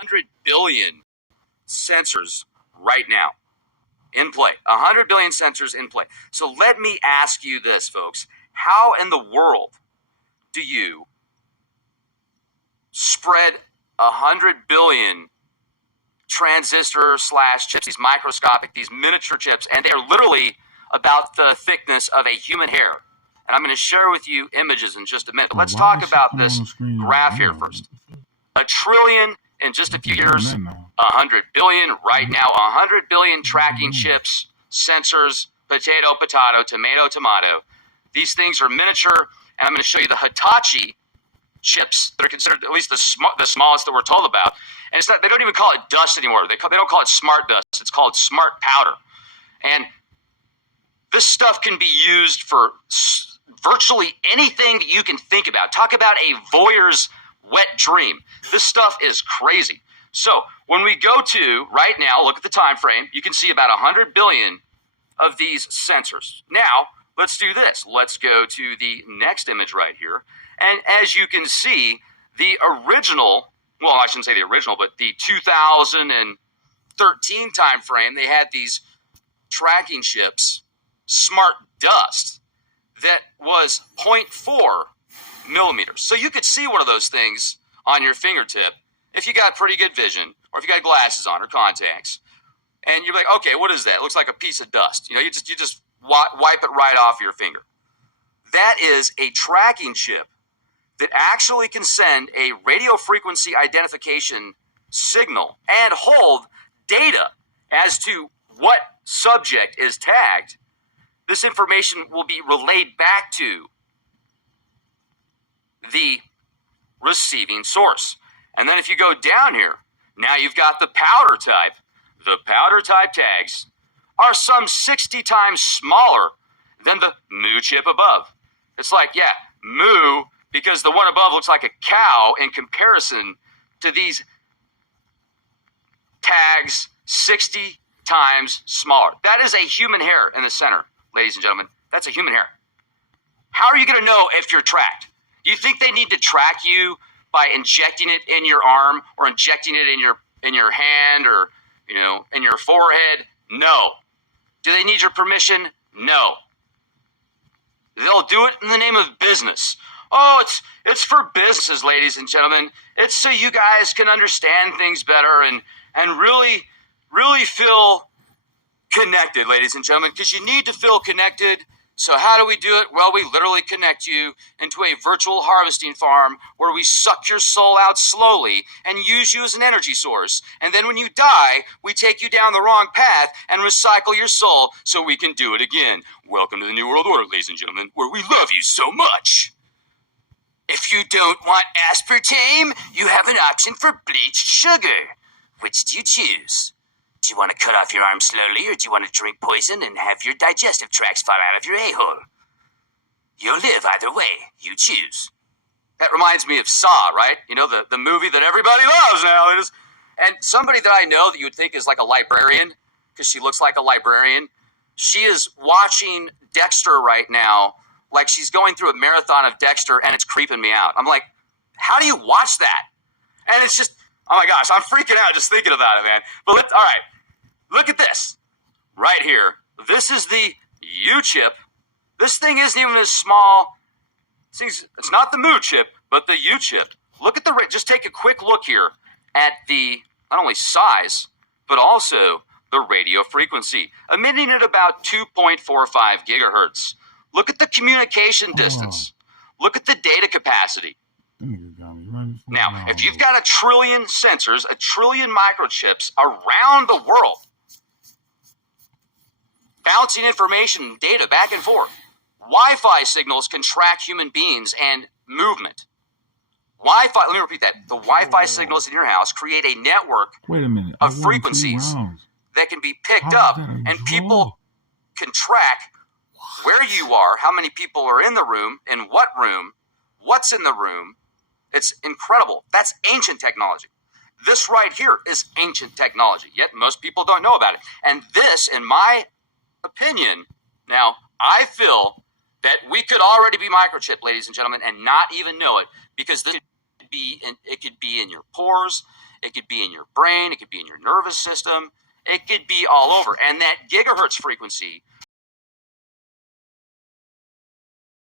100 billion sensors right now in play. 100 billion sensors in play. So let me ask you this, folks. How in the world do you spread 100 billion transistor slash chips, these microscopic, these miniature chips, and they are literally about the thickness of a human hair? And I'm going to share with you images in just a minute. But let's talk about this graph here first. A trillion in just a few years, 100 billion right now, 100 billion tracking chips, sensors, potato, tomato. These things are miniature, and I'm going to show you the Hitachi chips that are considered at least the smallest that we're told about. And it's not, they don't even call it dust anymore. They don't call it smart dust. It's called smart powder. And this stuff can be used for virtually anything that you can think about. Talk about a voyeur's wet dream. This stuff is crazy. So when we go to right now, look at the time frame. You can see about 100 billion of these sensors. Now, let's do this. Let's go to the next image right here. And as you can see, the original, well, I shouldn't say the original, but the 2013 time frame, they had these tracking chips, smart dust, that was 0.4 millimeters. So you could see one of those things on your fingertip if you got pretty good vision, or if you got glasses on or contacts. And you're like, okay, what is that? It looks like a piece of dust. You just wipe it right off your finger. That is a tracking chip that actually can send a radio frequency identification signal and hold data as to what subject is tagged. This information will be relayed back to the receiving source. And then if you go down here, now you've got the powder type. The powder type tags are some 60 times smaller than the mu chip above. It's like, yeah, mu, because the one above looks like a cow in comparison to these tags 60 times smaller. That is a human hair in the center, ladies and gentlemen. That's a human hair. How are you going to know if you're tracked? Do you think they need to track you by injecting it in your arm or injecting it in your hand or, in your forehead? No. Do they need your permission? No. They'll do it in the name of business. Oh, it's for businesses, ladies and gentlemen. It's so you guys can understand things better and really, really feel connected, ladies and gentlemen, because you need to feel connected. So how do we do it? Well, we literally connect you into a virtual harvesting farm where we suck your soul out slowly and use you as an energy source. And then when you die, we take you down the wrong path and recycle your soul so we can do it again. Welcome to the New World Order, ladies and gentlemen, where we love you so much. If you don't want aspartame, you have an option for bleached sugar. Which do you choose? Do you want to cut off your arm slowly, or do you want to drink poison and have your digestive tracts fall out of your a-hole? You'll live either way. You choose. That reminds me of Saw, right? The movie that everybody loves now. And somebody that I know that you would think is like a librarian, because she looks like a librarian, she is watching Dexter right now, like she's going through a marathon of Dexter, and it's creeping me out. I'm like, how do you watch that? And it's just, oh my gosh, I'm freaking out just thinking about it, man. But all right, look at this right here. This is the U chip. This thing isn't even as small. It's not the mu chip, but the U chip. Look at just take a quick look here at the, not only size, but also the radio frequency, emitting at about 2.45 gigahertz. Look at the communication distance. Look at the data capacity. Now, if you've got 1 trillion sensors, 1 trillion microchips around the world, bouncing information and data back and forth, Wi-Fi signals can track human beings and movement. Wi-Fi, let me repeat that. The Wi-Fi signals in your house create a network of frequencies that can be picked up, and people can track where you are, how many people are in the room, what's in the room. It's incredible. That's ancient technology. This right here is ancient technology, yet most people don't know about it. And this, in my opinion, now, I feel that we could already be microchipped, ladies and gentlemen, and not even know it, because it could be in your pores, It could be in your brain. It could be in your nervous system. It could be all over. And that gigahertz frequency